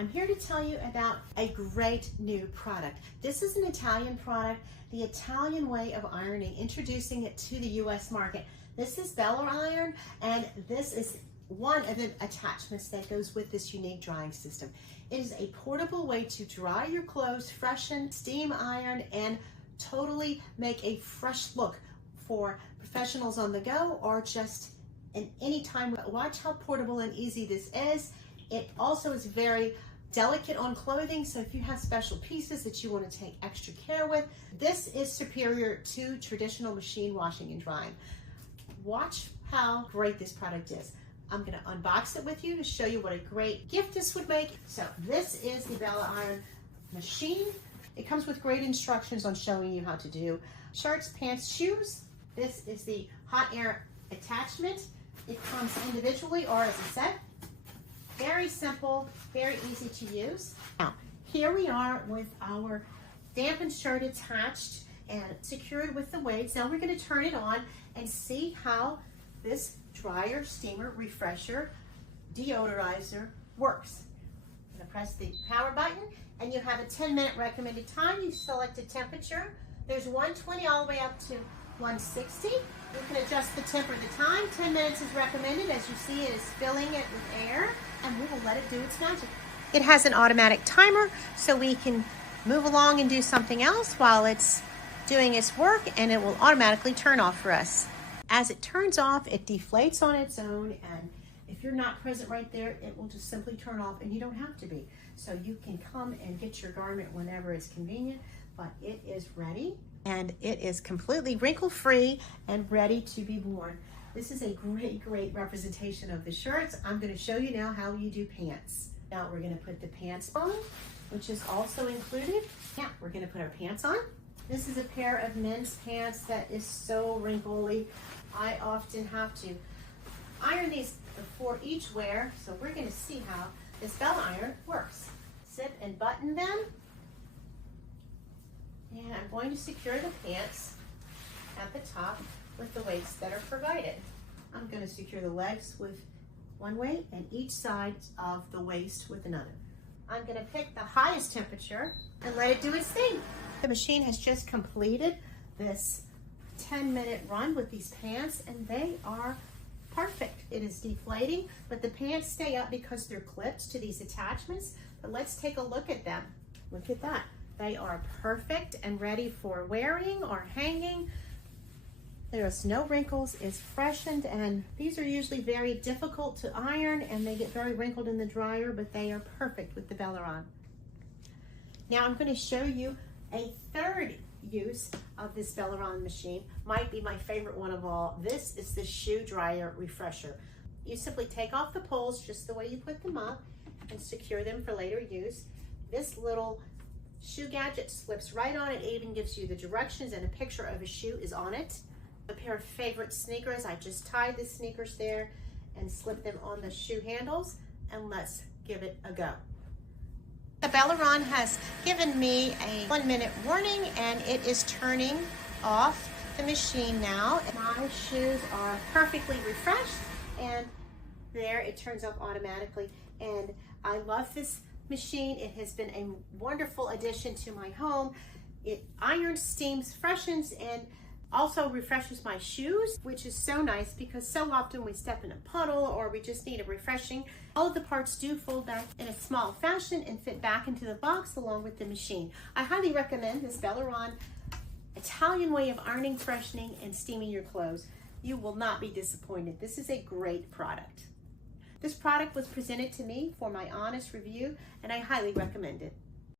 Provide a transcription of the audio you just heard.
I'm here to tell you about a great new product. This is an Italian product, the Italian way of ironing, introducing it to the US market. This is Bellairon, and this is one of the attachments that goes with this unique drying system. It is a portable way to dry your clothes, freshen, steam iron, and totally make a fresh look for professionals on the go or just in any time. Watch how portable and easy this is. It also is very delicate on clothing, so if you have special pieces that you want to take extra care with, this is superior to traditional machine washing and drying. Watch how great this product is. I'm going to unbox it with you to show you what a great gift this would make. So this is the Bellairon machine. It comes with great instructions on showing you how to do shirts, pants, shoes. This is the hot air attachment. It comes individually or as a set. Very simple, very easy to use. Now, here we are with our dampened shirt attached and secured with the weights. Now we're going to turn it on and see how this dryer, steamer, refresher, deodorizer works. I'm going to press the power button and you have a 10-minute recommended time. You select a temperature. There's 120 all the way up to 160. You can adjust the temp or the time. 10 minutes is recommended. As you see, it is filling it with air, and we will let it do its magic. It has an automatic timer, so we can move along and do something else while it's doing its work, and it will automatically turn off for us. As it turns off, it deflates on its own, and if you're not present right there, it will just simply turn off, and you don't have to be. So you can come and get your garment whenever it's convenient, but it is ready. And it is completely wrinkle-free and ready to be worn. This is a great representation of the shirts. I'm going to show you now how you do pants. Now we're going to put the pants on, which is also included. Yeah, we're going to put our pants on. This is a pair of men's pants that is so wrinkly. I often have to iron these before each wear, so we're going to see how this Bellairon works. Zip and button them. And I'm going to secure the pants at the top with the weights that are provided. I'm going to secure the legs with one weight and each side of the waist with another. I'm going to pick the highest temperature and let it do its thing. The machine has just completed this 10-minute run with these pants, and they are perfect. It is deflating, but the pants stay up because they're clipped to these attachments. But let's take a look at them. Look at that. They are perfect and ready for wearing or hanging. There's no wrinkles, it's freshened, and these are usually very difficult to iron and they get very wrinkled in the dryer, but they are perfect with the Bellairon. Now I'm going to show you a third use of this Bellairon machine. Might be my favorite one of all. This is the shoe dryer refresher. You simply take off the poles just the way you put them up and secure them for later use. This little shoe gadget slips right on it. It even gives you the directions, and a picture of a shoe is on it. A pair of favorite sneakers. I just tied the sneakers there and slipped them on the shoe handles, and let's give it a go. The Bellairon has given me a 1-minute warning, and it is turning off the machine now. My shoes are perfectly refreshed, and there it turns off automatically. And I love this machine. It has been a wonderful addition to my home. It irons, steams, freshens, and also refreshes my shoes, which is so nice because so often we step in a puddle or we just need a refreshing. All of the parts do fold back in a small fashion and fit back into the box along with the machine. I highly recommend this Bellairon Italian way of ironing, freshening, and steaming your clothes. You will not be disappointed. This is a great product. This product was presented to me for my honest review, and I highly recommend it.